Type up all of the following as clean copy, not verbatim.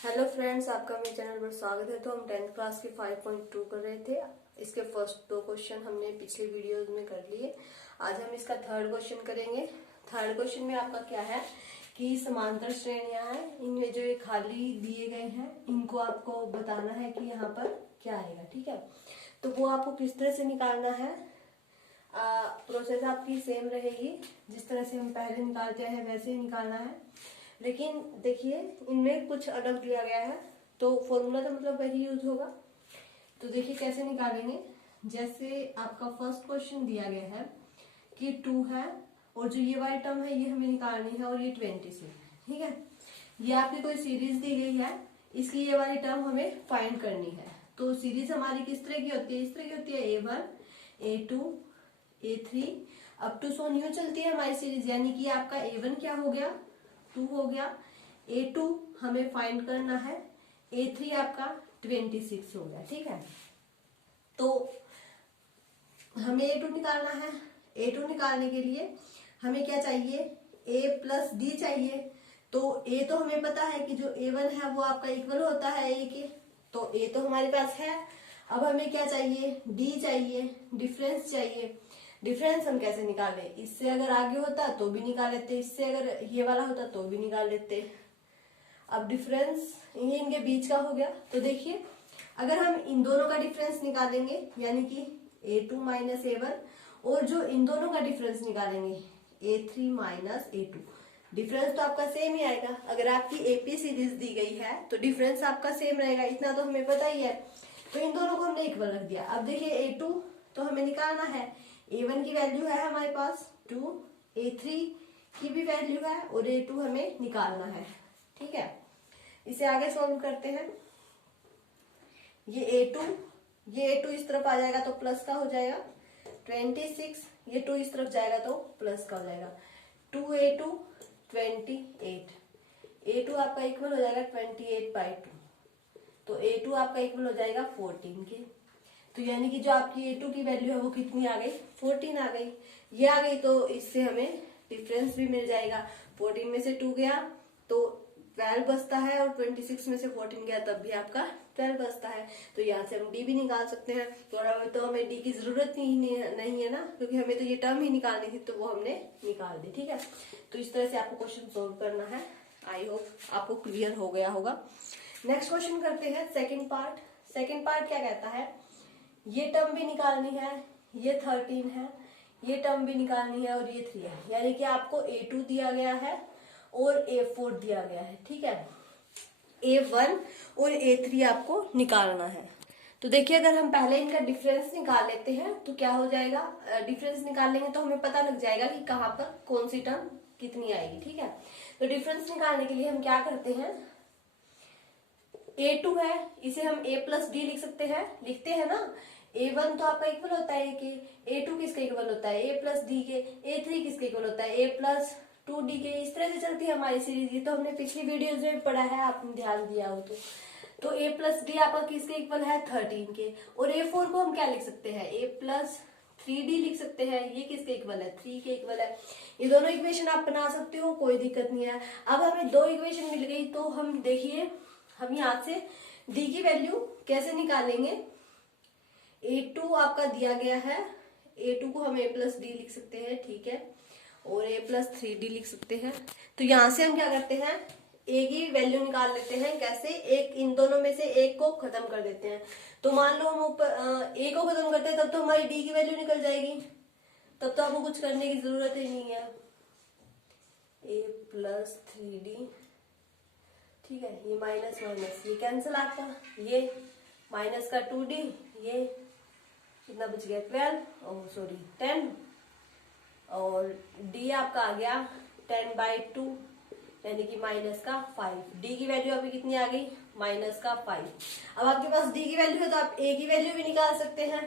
Hello friends, आपका मेरे channel पर स्वागत है। तो हम 10th क्लास के 5.2 कर रहे थे। इसके फर्स्ट दो क्वेश्चन हमने पिछले वीडियोस में कर लिए। आज हम इसका थर्ड क्वेश्चन करेंगे। थर्ड क्वेश्चन में आपका क्या है कि समांतर श्रेणियां हैं, इनमें जो ये खाली दिए गए हैं इनको आपको बताना है कि यहाँ पर क्या आएगा। ठीक है, तो वो आपको किस तरह से निकालना है। प्रोसेस आपकी सेम रहेगी, जिस तरह से हम पहले निकालते हैं वैसे ही निकालना है। लेकिन देखिए इनमें कुछ अलग दिया गया है, तो फॉर्मूला तो मतलब वही यूज होगा। तो देखिए कैसे निकालेंगे। जैसे आपका फर्स्ट क्वेश्चन दिया गया है कि 2 है और जो ये वाली टर्म है ये हमें निकालनी है और ये 26। ठीक है, ये आपकी कोई सीरीज दी गई है, इसकी ये वाली टर्म हमें फाइंड करनी है। तो सीरीज हमारी किस तरह की होती है, इस तरह की होती है A1 A2 A3 up to so new चलती है हमारी सीरीज। यानी कि आपका A1 क्या हो गया, 2 हो गया, A2 हमें फाइंड करना है, A3 आपका 26 हो गया। ठीक है, तो हमें A2 निकालना है। A2 निकालने के लिए हमें क्या चाहिए, A प्लस D चाहिए। तो A तो हमें पता है कि जो A1 है वो आपका इक्वल होता है A के, तो A तो हमारे पास है। अब हमें क्या चाहिए, D चाहिए, डिफरेंस चाहिए। डिफरेंस हम कैसे निकाले, इससे अगर आगे होता तो भी निकाल लेते, इससे अगर ये वाला होता तो भी निकाल लेते। अब डिफरेंस ये इनके बीच का हो गया। तो देखिए अगर हम इन दोनों का डिफरेंस निकालेंगे यानी कि A2 माइनस A1, और जो इन दोनों का डिफरेंस निकालेंगे A3 माइनस A2, डिफरेंस तो आपका सेम ही आएगा। अगर आपकी AP सीरीज दी गई है तो डिफरेंस आपका सेम रहेगा, इतना तो हमें पता ही है। तो इन दोनों को हमने इक्वल रख दिया। अब देखिए A2 तो हमें निकालना है, A1 की वैल्यू है हमारे पास 2, A3 की भी वैल्यू है और A2 हमें निकालना है। ठीक है, इसे आगे सॉल्व करते हैं। ये A2 इस तरफ आ जाएगा तो प्लस का हो जाएगा 26, ये 2 इस तरफ जाएगा तो प्लस का हो जाएगा 2A2 28। A2 आपका इक्वल हो जाएगा 28/2, तो A2 आपका इक्वल हो जाएगा 14 के। तो यानी कि जो आपकी A2 की वैल्यू है वो कितनी आ गई, 14 आ गई। ये आ गई तो इससे हमें डिफरेंस भी मिल जाएगा। 14 में से 2 गया तो 12 बचता है, और 26 में से 14 गया तब भी आपका 12 बचता है। तो यहाँ से हम D भी निकाल सकते हैं। तो हमें D की जरूरत नहीं है ना, क्योंकि हमें तो ये टर्म ही निकालनी थी, तो वो हमने निकाल दी। ठीक है, तो इस तरह से आपको क्वेश्चन सोल्व करना है। आई होप आपको क्लियर हो गया होगा। नेक्स्ट क्वेश्चन करते हैं सेकेंड पार्ट। सेकेंड पार्ट क्या कहता है, ये टर्म भी निकालनी है, ये 13 है, ये टर्म भी निकालनी है और ये 3 है। यानी कि आपको A2 दिया गया है और A4 दिया गया है। ठीक है, A1 और A3 आपको निकालना है। तो देखिए अगर हम पहले इनका डिफरेंस निकाल लेते हैं तो क्या हो जाएगा, डिफरेंस निकाल लेंगे तो हमें पता लग जाएगा कि कहाँ पर कौन सी टर्म कितनी आएगी। ठीक है, तो डिफरेंस निकालने के लिए हम क्या करते हैं, A2 है, इसे हम A प्लस D लिख सकते हैं, लिखते हैं ना। A1 तो आपका इक्वल होता है A के, A2 किसके इक्वल होता है A प्लस D के, A3 किसके इक्वल होता है A प्लस 2D के। इस तरह से चलती है हमारी सीरीज। ये तो हमने पिछली वीडियोज में पढ़ा है, आपने ध्यान दिया हो तो A प्लस D आपका किसके इक्वल है 13 के। और A4 को हम क्या लिख सकते हैं, A प्लस 3D लिख सकते हैं, ये किसके इक्वल है 3 के इक्वल है। ये दोनों इक्वेशन आप बना सकते हो, कोई दिक्कत नहीं है। अब हमें दो इक्वेशन मिल गई, तो हम देखिए हम यहाँ से D की वैल्यू कैसे निकालेंगे। A2 आपका दिया गया है, A2 को हम A प्लस D लिख सकते हैं, ठीक है, और A प्लस 3D लिख सकते हैं। तो यहाँ से हम क्या करते हैं, A की वैल्यू निकाल लेते हैं। कैसे, एक इन दोनों में से एक को खत्म कर देते हैं। तो मान लो हम ऊपर A को खत्म करते हैं, तब तो हमारी D की वैल्यू निकल जाएगी, तब तो आपको कुछ करने की जरूरत ही नहीं है। A प्लस 3D, ठीक है, ये माइनस माइनस ये कैंसिल आपका, ये माइनस का 2D, ये कितना बच गया 10, और D आपका आ गया 10/2 यानी कि माइनस का 5। D की वैल्यू अभी कितनी आ गई, माइनस का 5। अब आपके पास D की वैल्यू है तो आप A की वैल्यू भी निकाल सकते हैं।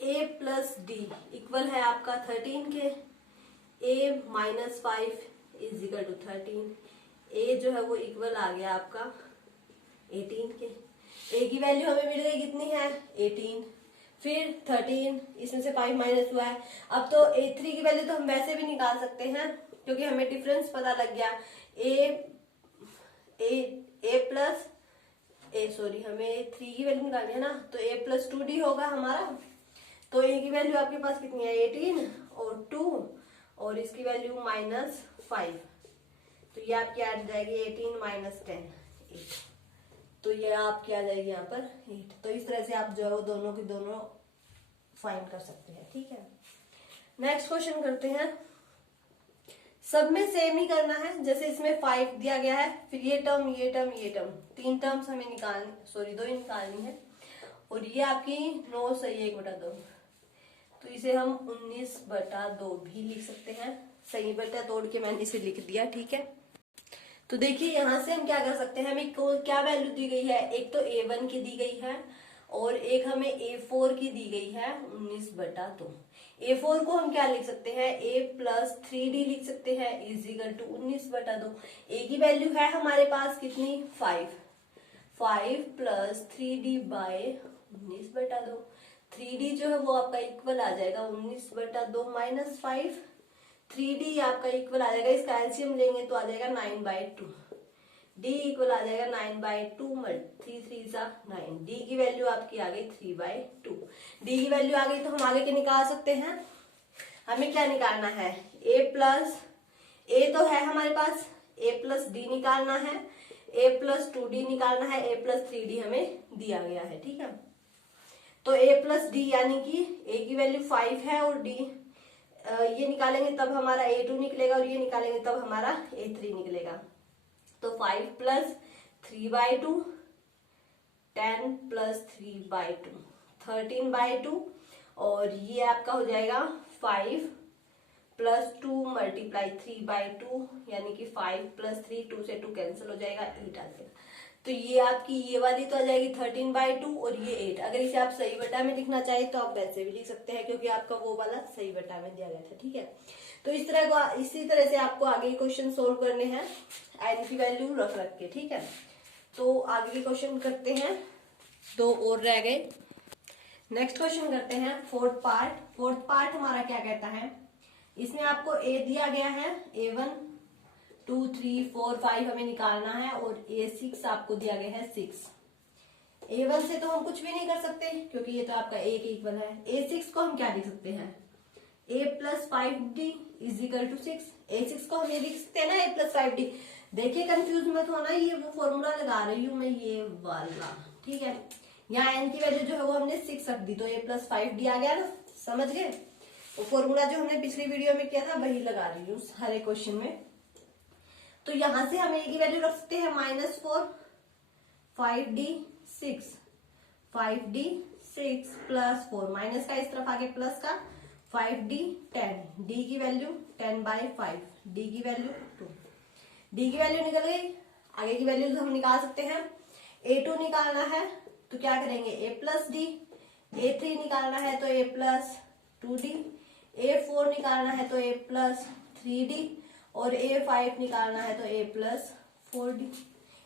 A प्लस D इक्वल है आपका 13 के, A minus 5 is equal to 13। A जो है वो इक्वल आ गया आपका 18 के। A की वैल्यू हमें मिल गई कितनी है 18, फिर 13, इसमें से 5 माइनस हुआ है। अब तो A3 की वैल्यू तो हम वैसे भी निकाल सकते हैं, क्योंकि हमें डिफरेंस पता लग गया। ए प्लस सॉरी हमें 3 की वैल्यू निकालनी है ना, तो a प्लस 2d होगा हमारा। तो a की वैल्यू आपके पास कितनी है 18 और 2 और इसकी वैल्यू -5, तो ये आपकी आ जाएगी 18 माइनस 10 8। तो ये आपकी आ जाएगी यहाँ पर 8। तो इस तरह से आप जो है वो दोनों की दोनों फाइंड कर सकते हैं, ठीक है। नेक्स्ट क्वेश्चन करते हैं। सब में सेम ही करना है, जैसे इसमें 5 दिया गया है, फिर ये टर्म ये टर्म ये टर्म, 3 टर्म्स हमें निकालनी, सॉरी 2 ही निकालनी है। और ये आपकी 9 सही 1/2, तो इसे हम 19/2 भी लिख सकते हैं। सही बटा तोड़ के मैंने इसे लिख दिया, ठीक है। तो देखिए यहाँ से हम क्या कर सकते हैं, हमें क्या वैल्यू दी गई है, एक तो a1 की दी गई है और एक हमें a4 की दी गई है 19/2। a4 को हम क्या लिख सकते हैं, a प्लस 3d लिख सकते हैं इजिकल टू 19/2। a की वैल्यू है हमारे पास कितनी 5 प्लस 3d बाय 19/2। 3d जो है वो आपका इक्वल आ जाएगा 19/2 माइनस 5। 3d आपका इक्वल आ जाएगा, इसका एलसीएम लेंगे तो आ जाएगा 9/2। d इक्वल आ जाएगा 9/2 3 3 9। d की वैल्यू आपकी आ गई 3/2। d की वैल्यू आ गई तो हम आगे के निकाल सकते हैं। हमें क्या निकालना है, a तो है हमारे पास, a प्लस d निकालना है, a प्लस 2d निकालना है, a प्लस 3d हमें दिया गया है, ठीक है। तो a प्लस d यानी कि a की वैल्यू 5 है और d ये निकालेंगे तब हमारा a2 निकलेगा और ये निकालेंगे तब हमारा a3 निकलेगा। तो 5 प्लस 3/2 10 प्लस 3/2 13/2 और ये आपका हो जाएगा 5 प्लस 2 मल्टीप्लाई 3/2 यानी कि 5 प्लस 3 2 से 2 कैंसिल हो जाएगा 8 आ जाएगा। तो ये आपकी ये वाली तो आ जाएगी 13/2 और ये 8। अगर इसे आप सही बटा में लिखना चाहें तो आप वैसे भी लिख सकते हैं क्योंकि आपका वो वाला सही बटा में दिया गया था, ठीक है। तो इसी तरह से आपको आगे क्वेश्चन सोल्व करने हैं n की वैल्यू रख के, ठीक है। तो आगे के क्वेश्चन करते हैं, 2 और रह गए। नेक्स्ट क्वेश्चन करते हैं फोर्थ पार्ट हमारा क्या कहता है, इसमें आपको a दिया गया है, a1 2 3 4 5 हमें निकालना है और a6 आपको दिया गया है 6। a1 से तो हम कुछ भी नहीं कर सकते क्योंकि ये तो आपका a के इक्वल है। a6 को हम क्या लिख सकते हैं, a plus 5d is equal to 6। a6 को हम ये लिख सकते हैं ना a प्लस 5d। देखिए कंफ्यूज मत होना, ये वो फॉर्मूला लगा रही हूँ मैं ये वाला, ठीक है। यहाँ n की वैल्यू जो है वो हमने 6 रख दी तो a प्लस 5d आ गया ना, समझ गए। वो फॉर्मूला जो हमने पिछली वीडियो में किया था वही लगा रही हूँ हर एक क्वेश्चन में। तो यहां से हम a की वैल्यू रख सकते हैं -4 5d6 प्लस 4 माइनस का इस तरफ आगे प्लस का 5d 10। d की वैल्यू 10/5, d की वैल्यू 2। d की वैल्यू निकल गई। आगे की वैल्यू हम निकाल सकते हैं। a2 निकालना है तो क्या करेंगे a प्लस d, a3 निकालना है तो a प्लस 2d, a4 निकालना है तो a प्लस 3d और a5 निकालना है तो a plus 4d।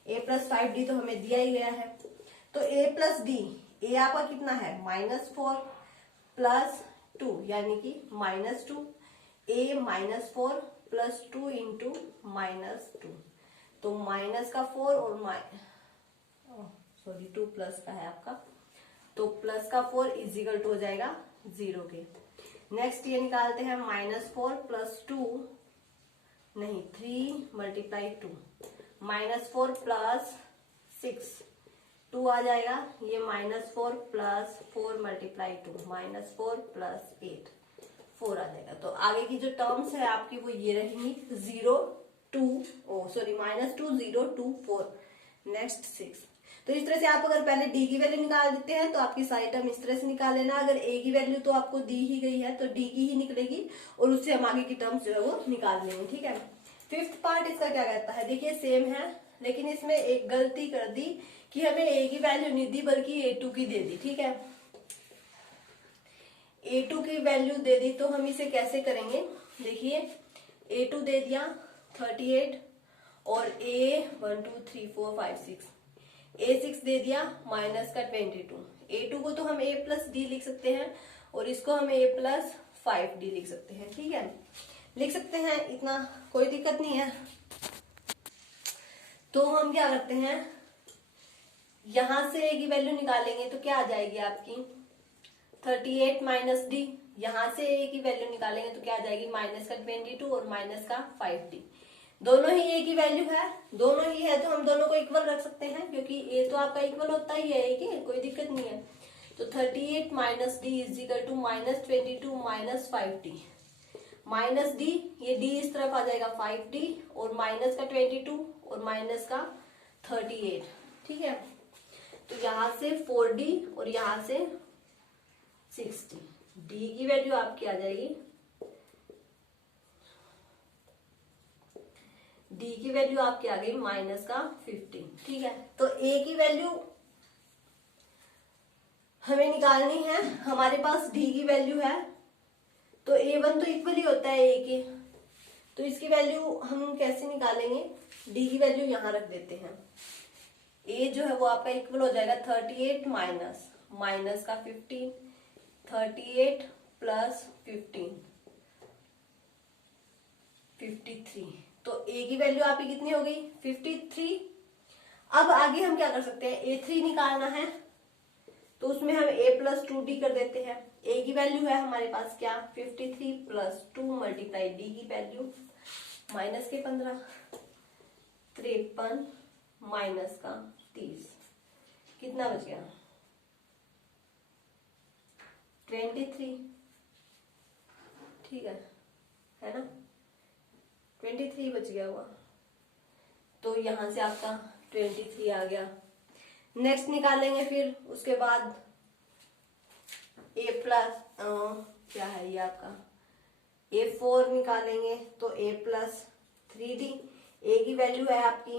a plus 5d तो हमें दिया ही गया है। तो a प्लस d, a आपका कितना है -4 प्लस 2 यानी कि -2, a -4 प्लस 2 इंटू -2, तो माइनस का 4 और सॉरी 2 प्लस का है आपका, तो प्लस का 4 इजिकल टू हो जाएगा 0 के। नेक्स्ट ये निकालते हैं -4 प्लस 2 नहीं 3 मल्टीप्लाई 2 -4 प्लस 6 2 आ जाएगा, ये -4 प्लस 4 मल्टीप्लाई 2 -4 प्लस 8 4 आ जाएगा। तो आगे की जो टर्म्स है आपकी वो ये रहेंगी 0 2 -2 0 2 4 नेक्स्ट 6। तो इस तरह से आप अगर पहले d की वैल्यू निकाल देते हैं तो आपकी सारी टर्म इस तरह से निकाल लेना। अगर a की वैल्यू तो आपको दी ही गई है तो d की ही निकलेगी और उससे हम आगे की टर्म्स जो है वो निकाल लेंगे, ठीक है। फिफ्थ पार्ट इसका क्या कहता है, देखिए सेम है लेकिन इसमें एक गलती कर दी कि हमें a की वैल्यू नहीं दी बल्कि a2 की दे दी, ठीक है। a2 की वैल्यू दे दी तो हम इसे कैसे करेंगे, देखिए a2 दे दिया 38 और a 1 2 3 4 5 6, a6 दे दिया माइनस का 22। a2 को तो हम a प्लस डी लिख सकते हैं और इसको हम a प्लस 5d लिख सकते हैं, ठीक है, लिख सकते हैं, इतना कोई दिक्कत नहीं है। तो हम क्या करते हैं, यहां से ए की वैल्यू निकालेंगे तो क्या आ जाएगी आपकी 38 माइनस डी। यहां से ए की वैल्यू निकालेंगे तो क्या आ जाएगी माइनस का 22 और माइनस का 5d। दोनों ही ए की वैल्यू है, दोनों ही है, तो हम दोनों को इक्वल रख सकते हैं क्योंकि ए तो आपका इक्वल होता ही है ए के, कोई दिक्कत नहीं है। तो 38 minus d is equal to minus 22 minus 5d। Minus d, ये डी इस तरफ आ जाएगा 5d और माइनस का 22 और माइनस का 38, ठीक है। तो यहां से 4d और यहां से 60, डी की वैल्यू आपकी आ जाएगी, डी की वैल्यू आपकी आ गई माइनस का 15, ठीक है। तो ए की वैल्यू हमें निकालनी है, हमारे पास डी की वैल्यू है, तो A1 तो इक्वल ही होता है ए के, तो इसकी वैल्यू हम कैसे निकालेंगे, डी की वैल्यू यहां रख देते हैं। ए जो है वो आपका इक्वल हो जाएगा 38 माइनस माइनस का 15, 38 प्लस 15 53। तो ए की वैल्यू आपकी कितनी हो गई 53। अब आगे हम क्या कर सकते हैं, A3 निकालना है, तो उसमें हम a प्लस 2d कर देते हैं। a की वैल्यू है हमारे पास क्या 53 प्लस 2 मल्टीप्लाई d की वैल्यू माइनस के 15, 53 माइनस का 30, कितना बच गया 23, ठीक है ना, 23 बच गया हुआ। तो यहां से आपका 23 आ गया। नेक्स्ट निकालेंगे फिर उसके बाद a प्लस क्या है ये आपका A4 निकालेंगे, तो a प्लस 3d, a की वैल्यू है आपकी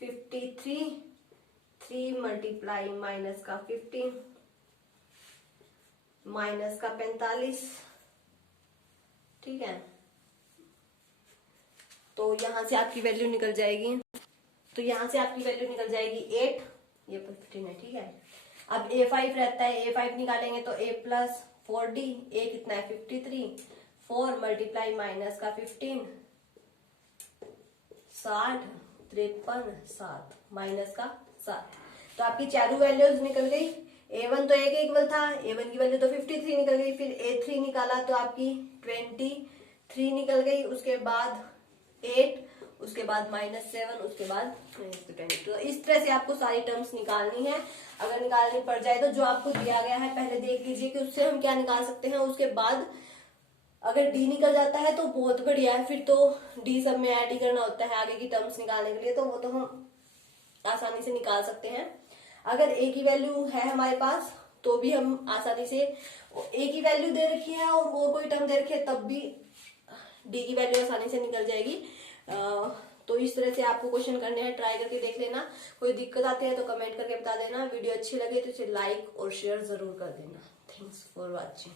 53, 3 मल्टीप्लाई माइनस का 15 माइनस का 45, ठीक है। तो यहां से आपकी वैल्यू निकल जाएगी, तो यहां से आपकी वैल्यू निकल जाएगी 8, ये 15 है, ठीक है। अब A5 रहता है, A5 निकालेंगे तो a प्लस 4d, a कितना है 53, 4 मल्टीप्लाई माइनस का 15 60, 53 7 माइनस का 7। तो आपकी चारों वैल्यूज निकल गई। A1 तो a के इक्वल था, A1 की वैल्यू तो 53 निकल गई, फिर A3 निकाला तो आपकी 23 निकल गई, उसके बाद 8, उसके बाद -7, उसके बाद -20। तो इस तरह से आपको सारी टर्म्स निकालनी है। अगर निकालनी पड़ जाए तो जो आपको दिया गया है पहले देख लीजिए कि उससे हम क्या निकाल सकते हैं, उसके बाद अगर डी निकल जाता है तो बहुत बढ़िया है, फिर तो डी सब में ऐड ही करना होता है आगे की टर्म्स निकालने के लिए, तो वो तो हम आसानी से निकाल सकते हैं। अगर ए की वैल्यू है हमारे पास तो भी हम आसानी से, ए की वैल्यू दे रखी है और वो कोई टर्म दे रखी है तब भी डी की वैल्यू आसानी से निकल जाएगी। तो इस तरह से आपको क्वेश्चन करने हैं, ट्राई करके देख लेना। कोई दिक्कत आती है तो कमेंट करके बता देना। वीडियो अच्छी लगे तो इसे लाइक और शेयर जरूर कर देना। Thanks for watching.